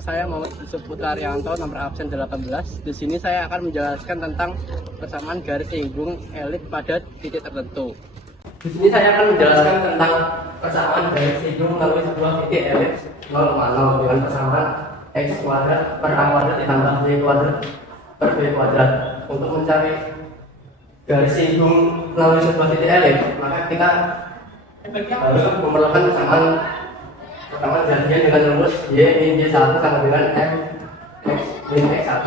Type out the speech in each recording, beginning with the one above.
saya Muhammad Yusuf Putra Arianto, nomor absen 18. Di sini saya akan menjelaskan tentang persamaan garis singgung elip pada titik tertentu. Di sini saya akan menjelaskan tentang persamaan garis singgung melalui sebuah titik elip 0,0 dengan persamaan x kuadrat per a kuadrat ditambah y kuadrat per b kuadrat. Untuk mencari garis singgung melalui sebuah titik elip, maka kita harus memerlukan persamaan jadian dengan rumus y min y1 sama dengan m x min x1.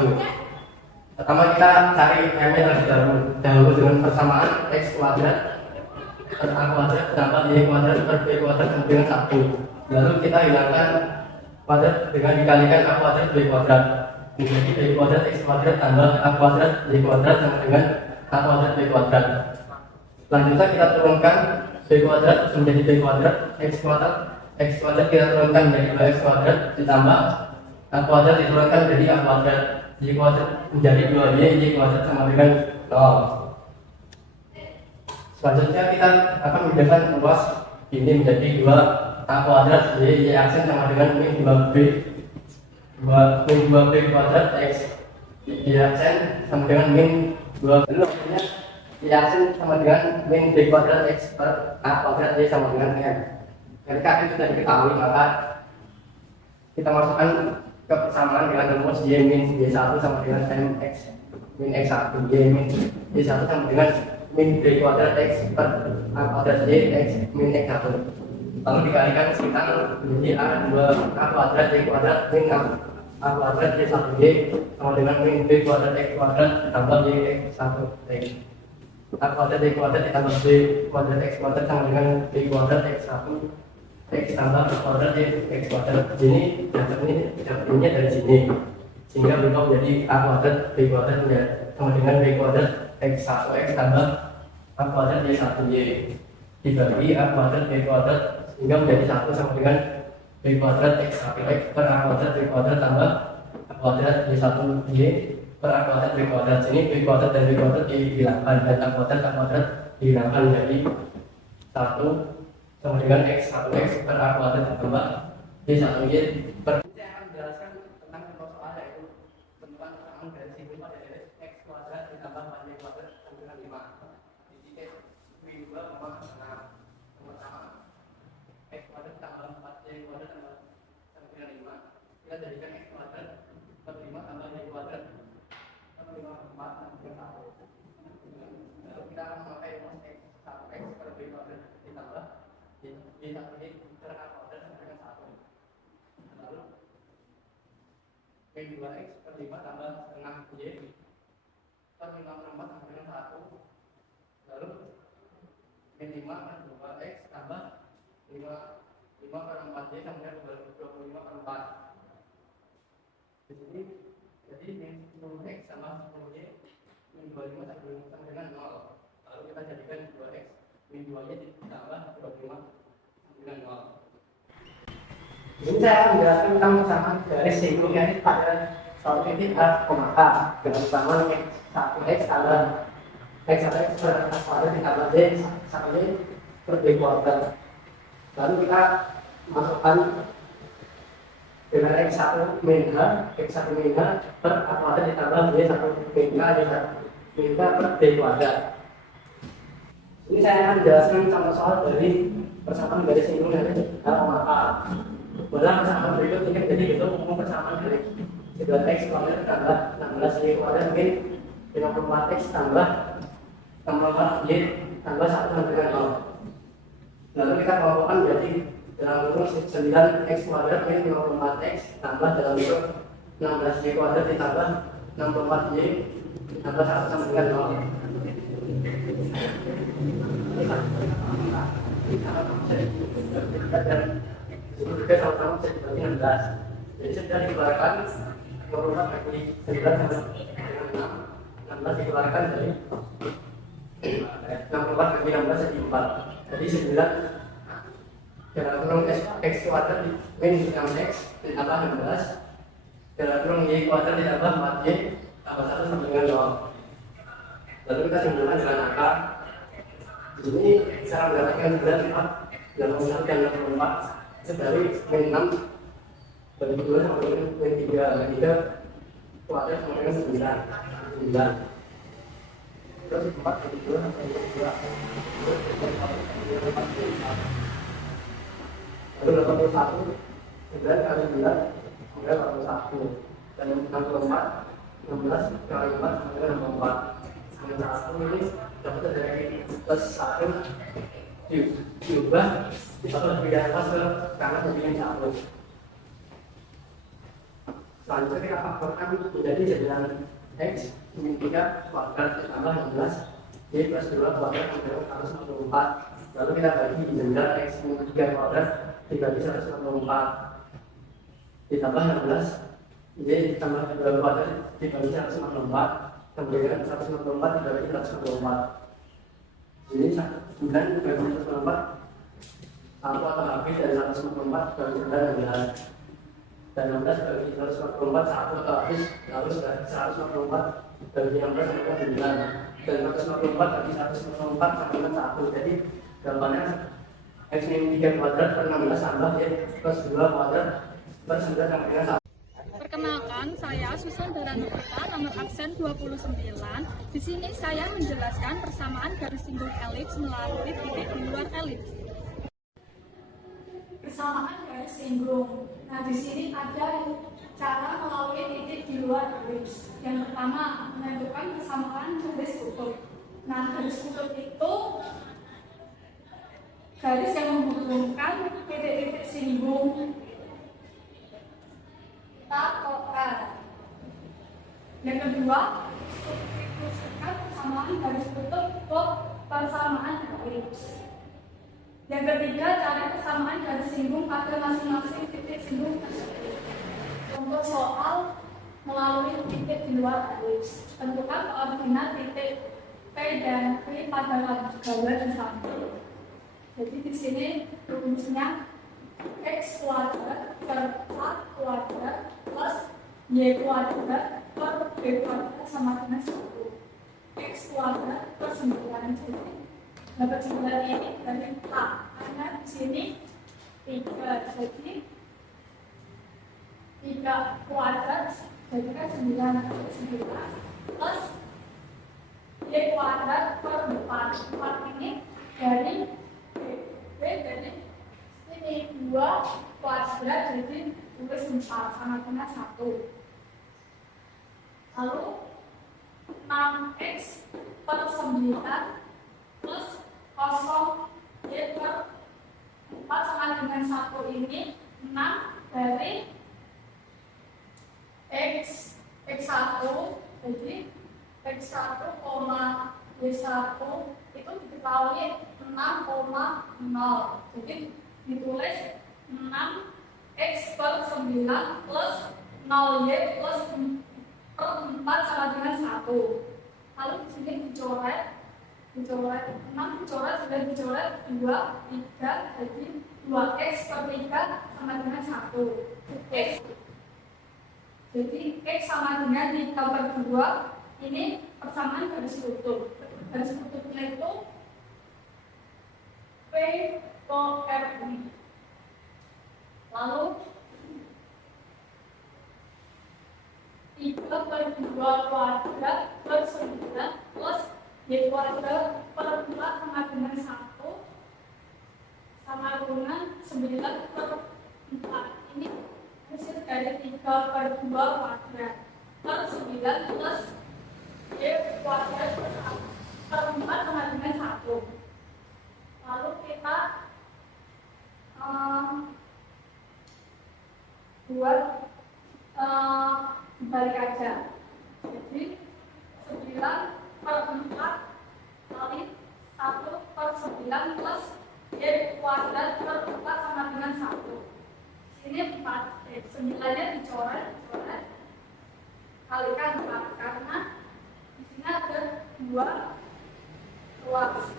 Pertama kita cari m nya terlebih dahulu dengan persamaan x kuadrat per a kuadrat ditambah y kuadrat per b kuadrat sama dengan 1. Lalu kita hilangkan kuadrat dengan dikalikan a kuadrat b kuadrat, menjadi b kuadrat x kuadrat tambah a kuadrat y kuadrat sama dengan a kuadrat b kuadrat. Selanjutnya kita turunkan b kuadrat menjadi b kuadrat, x kuadrat kita turunkan menjadi 2x kuadrat ditambah a kuadrat diturunkan menjadi a kuadrat, y kuadrat menjadi 2y kuadrat sama dengan 0. Selanjutnya kita akan membedakan luas ini menjadi 2a kuadrat y aksen sama dengan min 2b kuadrat x y aksen sama dengan min 2. Lalu maksudnya y aksen sama dengan min b kuadrat x per a kuadrat y sama dengan m. Ketika itu sudah diketahui, maka kita masukkan ke persamaan dengan rumus y min y1 sama dengan m x min x1, y min y1 sama dengan min b kuadrat x per a kuadrat y x min x1. Lalu dikalikan sekitar menjadi a kuadrat y kuadrat min a kuadrat y1y sama dengan min b kuadrat x kuadrat ditambah y x1 x. A kuadrat y kuadrat ditambah b kuadrat x kuadrat sama dengan b kuadrat x1 x tambah a kuadrat x kuadrat. Ini dapatnya dari sini, sehingga berubah menjadi a kuadrat b kuadrat sama dengan b kuadrat x1 x tambah a kuadrat y1y dibagi a kuadrat b kuadrat sehingga menjadi 1 sama dengan b kuadrat x1 x per a kuadrat b kuadrat tambah a kuadrat y1y per a kuadrat b kuadrat. Sini b kuadrat dan b kuadrat dihilangkan dan a kuadrat dihilangkan menjadi 1 sama dengan x1x per a kuadrat ditambah y1y per. Saya akan menjelaskan tentang contoh soal, yaitu tentukan persamaan garis singgung pada garis x kuadrat ditambah y kuadrat sama dengan 5 di titik min 2, pertama x kuadrat tambah 4y kuadrat tambah sama dengan 5. Kita jadikan x kuadrat per 5 tambah y kuadrat per 5 per 4 sama dengan 1. Lalu kita akan memakai rumus x1x per b kuadrat ditambah y1y per a kuadrat sama dengan 1. Lalu min 2x per 5 tambah setengah y per 5 per 4 sama dengan 1. Lalu min 5 per 2x tambah 5 per 4y sama dengan 25 per 4. Di sini jadi min 10x sama 10y min 25 sama dengan 0. Lalu kita jadikan 2x min 2y ditambah 25 dengan 0. Ini saya akan menjelaskan tentang persamaan garis singgung yang pada suatu titik a, a dengan persamaan x1x tambah x1x per a kuadrat ditambah y sama y per b kuadrat. Lalu kita masukkan dengan x1 min h per a kuadrat ditambah y1 min h per b kuadrat. Ini saya akan menjelaskan contoh soal dari persamaan garis singgung dari a, dalam persamaan berikut ini menjadi bentuk umum persamaan dari 9x kuadrat tambah 16y kuadrat min 54x tambah 64y tambah 1 sama dengan 0. Lalu kita kelompokkan menjadi dalam bentuk 9x kuadrat min 54x tambah dalam bentuk 16y kuadrat ditambah 64y tambah 1 sama dengan 0. Itu juga sama-sama bisa dibagi 16. Jadi sudah dikeluarkan 24 bagi 9 sama dengan 6. 16 dikeluarkan dari 64 bagi 16 jadi 4. Jadi 9 dalam kurung x kuadrat min 6x ditambah 16 dalam kurung y kuadrat ditambah 4y tambah 1 sama dengan 0. Lalu kita simpulkan dengan angka. Di sini cara mendapatkan 9 dalam usaha dan 64 itu dari min 6 bagi 2 sama dengan W3. W3 kuadrat sama dengan 9. Terus 4 bagi 2 sama dengan 2. Lalu 81 9 kali 9 kemudian 81 dan 64 16 kali 4 sama dengan 64. Dengan 1 ini dapat dari plus 1 diubah atau dipindah ke kanan menjadi 1. Selanjutnya kita faktorkan menjadi jadian X min 3 kuadrat ditambah 16 Y plus 2 kuadrat ditambah 164. Lalu kita bagi jadian X min 3 kuadrat dibagi 164 ditambah 16 Y ditambah 2 kuadrat dibagi 164 kemudian 164 dibagi 164. Jadi 9 dibagi 164 1 atau habis dari 164 bagi 9 dan 16 bagi 144 1 atau habis harus dari 144 bagi 16 sama dengan 9 dan 144 bagi 144 sama dengan 1. Jadi jawabannya X min 3 kuadrat per 16 tambah Y plus 2 kuadrat per 9 sama dengan 1. Perkenalkan, saya Susan Daranupita, nomor absen 29. Di sini saya menjelaskan persamaan garis singgung elips melalui titik di luar elips. Persamaan garis singgung. Nah, di sini ada cara melalui titik di luar elips. Yang pertama, menentukan persamaan garis kutub. Nah, garis kutub itu garis yang menghubungkan titik-titik singgung A. Yang kedua, rumuskan persamaan garis kutub ke persamaan elips. Yang ketiga, cari persamaan garis singgung pada masing-masing titik singgung tersebut. Untuk soal melalui titik di luar elips, tentukan koordinat titik P dan Q pada gambar di samping. Jadi di sini rumusnya X kuadrat per A kuadrat plus Y kuadrat per B kuadrat sama dengan 1. X kuadrat per 9. Jadi dapat 9 ini dari A karena di sini 3. Jadi 3 kuadrat jadi kan 9 plus Y kuadrat per 4. 4 ini dari B dari ini 2 kuadrat jadi tulis 4 sama dengan 1. Lalu 6x per 9 plus 0 y per 4 sama dengan 1 ini 6 dari x1 jadi x1, y1 itu diketahui 6,0 jadi ditulis 6x per 9 plus 0y plus per 4 sama dengan 1. Lalu di sini dicoret 6 dicoret sudah dicoret 2, 3 jadi 2x per 3 sama dengan 1 x. Jadi x sama dengan 3 per 2 ini persamaan garis kutub. Garis kutubnya itu P ke R ini. Lalu 3 per 2 kuadrat per 9 plus Y kuadrat per 4 sama dengan 1 sama dengan 9 per 4. Ini hasil dari 3 per 2 kuadrat per 9 plus Y kuadrat per 4 sama dengan 1. Lalu kita buat dibalik aja. Jadi 9 per 4 kali 1 per 9 plus Y kuadrat per 4 sama dengan 1. Sini 4, 9-nya dicoret, kalikan 4 karena di sini ada 2 ruas.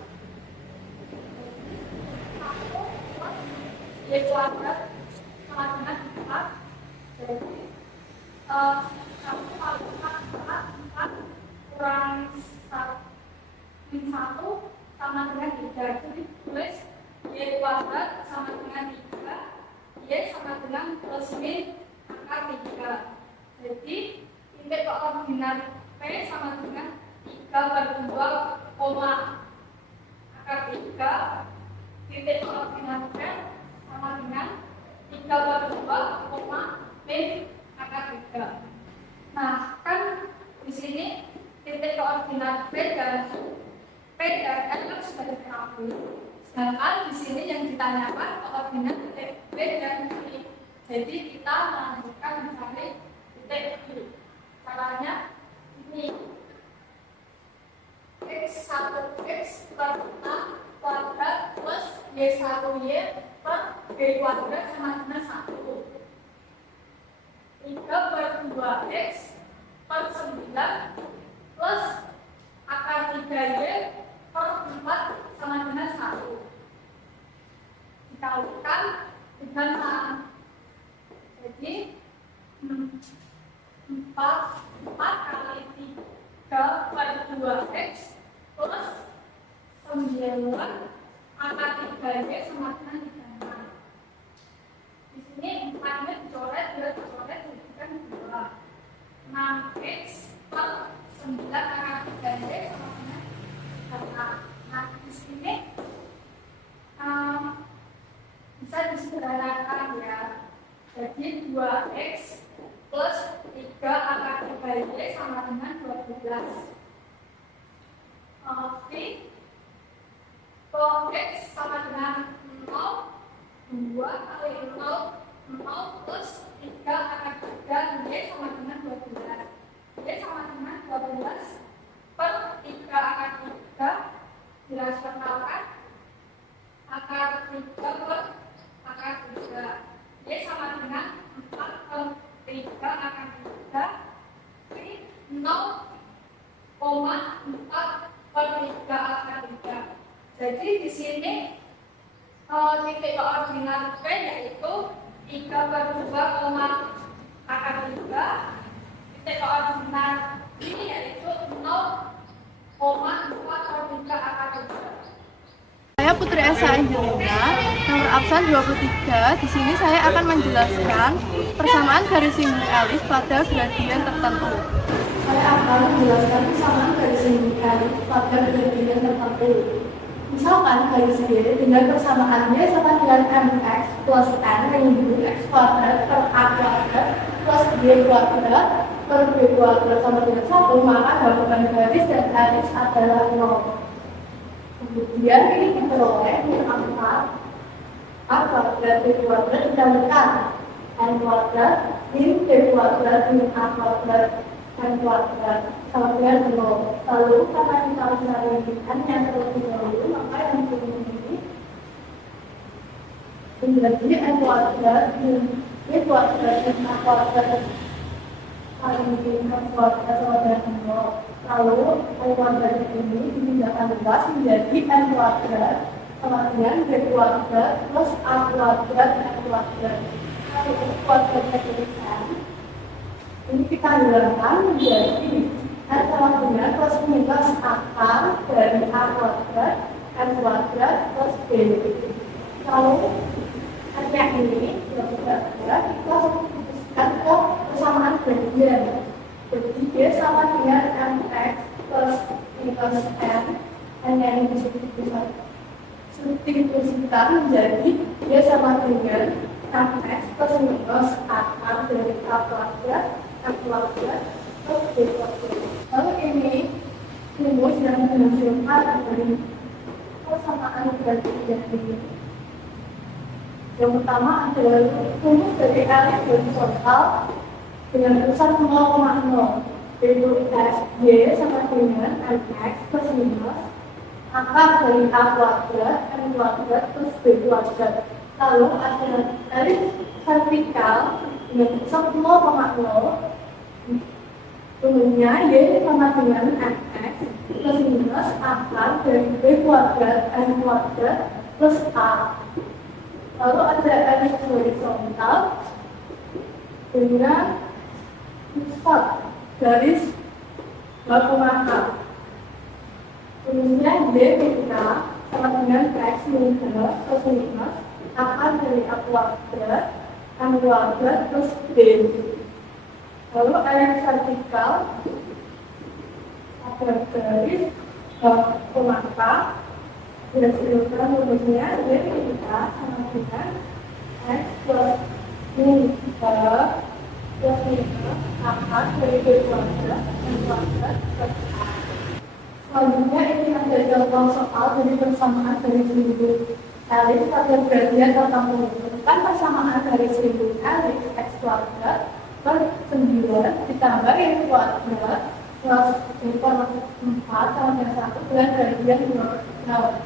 1 plus Y kuadrat sama dengan 4. Jadi 1 kali 4 kurang 1 sama dengan 3. Jadi tulis Y kuadrat sama dengan 3, Y sama dengan plus min akar 3. Jadi titik koordinat P sama dengan 3/2 koma akar 3. Titik koordinat P sama dengan 3/2 koma P akar 3. Nah, kan di sini titik koordinat P dan L kan sudah diketahui. Sedangkan di sini yang ditanyakan koordinat titik P dan Q. Jadi kita melanjutkan mencari titik Q. Caranya ini x1x per a kuadrat plus y1y per b kuadrat sama dengan 1. 3/2x per 9 plus akar 3y per 4 sama dengan 1. Dikalikan dengan A. Jadi 4 kali 3/2x plus 9 akar 3y sama dengan 36. Di sini 4-nya dicoret, 2 dicoret, jadikan 2. 6x per 9 akar 3y sama dengan 36. Nah, di sini bisa disederhanakan ya. Jadi 2x plus 3 akar 3y sama dengan 12. Oke. Kalau x sama dengan 0, 2 kali 0, 0 plus 3 akar 3 y sama dengan 12. Y sama dengan 12 per 3 akar 3 dirasionalkan akar 3 per akar 3. Y sama dengan 4 per 3 akar 3 ini 0,4 per 3 akar 3. Jadi di sini titik koordinat P yaitu 3/2 akar 3. Titik koordinat ini yaitu 0,4 per 3 akar 3. Saya Putri Esa Angelina, nomor absen 23. Di sini saya akan menjelaskan persamaan garis simbol elif pada gradien tertentu. Saya akan menjelaskan persamaan garis simbol elif pada gradien tertentu. Misalkan garis D dengan persamaannya sama dengan mx plus n menyebut x kuadrat per a kuadrat plus b kuadrat per b kuadrat sama dengan 1, maka gabungan garis dan elif adalah 0. Kemudian ini diperoleh dengan angka a kuadrat b kuadrat ditambahkan n kuadrat min b kuadrat min a kuadrat n kuadrat sama dengan 0. Lalu karena kita mencari n yang terlebih dahulu, maka yang ini menjadi n kuadrat min b kuadrat min a kuadrat kali min n kuadrat sama dengan 0. Lalu n kuadrat ini dipindahkan luas menjadi n kuadrat sama dengan b kuadrat plus a kuadrat n kuadrat. Lalu kuadratnya tulisan ini kita hilangkan menjadi n sama dengan plus minus akar dari a kuadrat n kuadrat plus b. Lalu n-nya ini sudah ada, kita fokuskan ke persamaan gradien. Jadi dia sama dengan mx plus minus n, n-nya ini disubstitusikan menjadi dia sama dengan mx plus minus akar dari a kuadrat n kuadrat plus b kuadrat. Lalu ini rumus yang menghasilkan dari persamaan gradien ini. Yang pertama adalah rumus dari elif horizontal dengan terusan 0,0, yaitu y sama dengan mx plus minus akar dari a kuadrat n kuadrat plus b kuadrat. Lalu ada elif vertikal dengan terusan 0,0, rumusnya y sama dengan mx plus minus akar dari b kuadrat n kuadrat plus a. Lalu ada elif horizontal dengan pusat garis baku mata. Rumusnya y sama dengan x min plus minus akar dari a kuadrat M kuadrat plus B. Lalu X vertikal ada garis pemangka dihasilkan rumusnya Y kita sama dengan X plus min plus minus akar dari B kuadrat M kuadrat plus A. Selanjutnya ini ada contoh soal dari persamaan garis biru elips pada gradian tertentu. Kan persamaan garis biru elips X kuadrat per 9 ditambah Y kuadrat plus Y per 4 sama dengan 1 dengan gradian 0.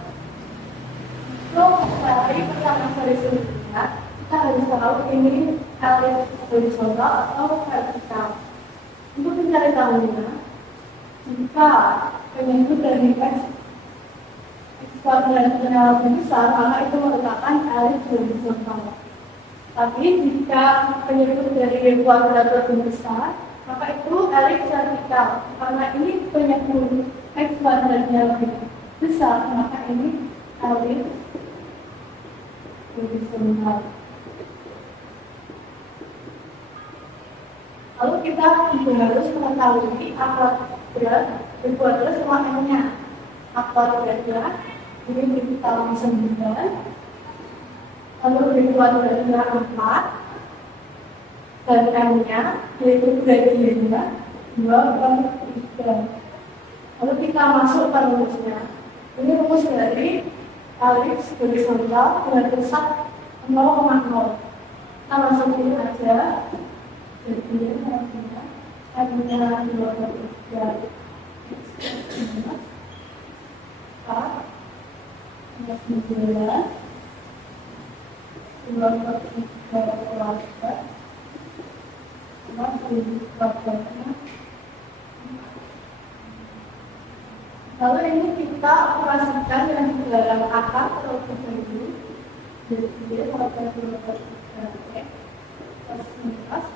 Untuk mencari persamaan garis birunya, kita harus tahu ini elips horizontal atau vertikal. Untuk mencari tahunya, jika penyebut dari X kuadrat yang lebih besar, maka itu merupakan elips horizontal. Tapi jika penyebut dari Y kuadrat lebih besar, maka itu elips vertikal. Karena ini penyebut X kuadratnya lebih besar, maka ini elips horizontal. Lalu kita juga harus mengetahui akar kuadrat Y kuadrat sama M-nya. Akar kuadratnya ini diketahui 9, lalu Y kuadratnya 4, dan M-nya yaitu gradiennya 2/3. Lalu kita masuk ke rumusnya. Ini rumus dari elips horizontal dengan pusat 0,0. Kita masukin aja gradiennya M-nya 2/3 minus 4 minus 9 2/3 kuadrat sama 7 kuadratnya. Lalu ini kita operasikan dengan dalam akar terlebih dahulu. Jadi dia kuadrat 2/3 plus minus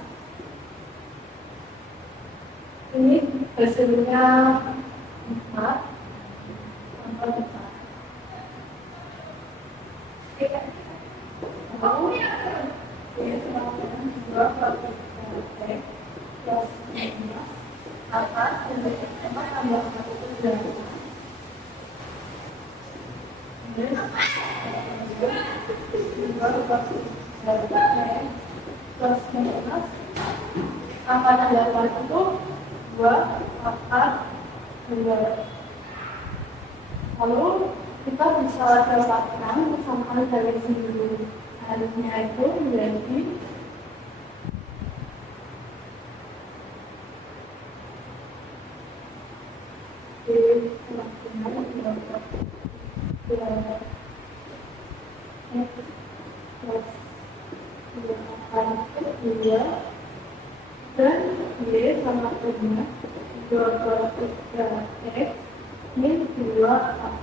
ini hasilnya 4 tambah 4. Lalu ini sama dengan 2/3 plus minus atas dari 4 tambah 1 itu 8. Kemudian 2/3 plus minus angka 8 itu 2 akar 2. Lalu kita bisa dapatkan persamaan dari sini harusnya itu menjadi dan Y sama dengan 2/3 X min 2 akar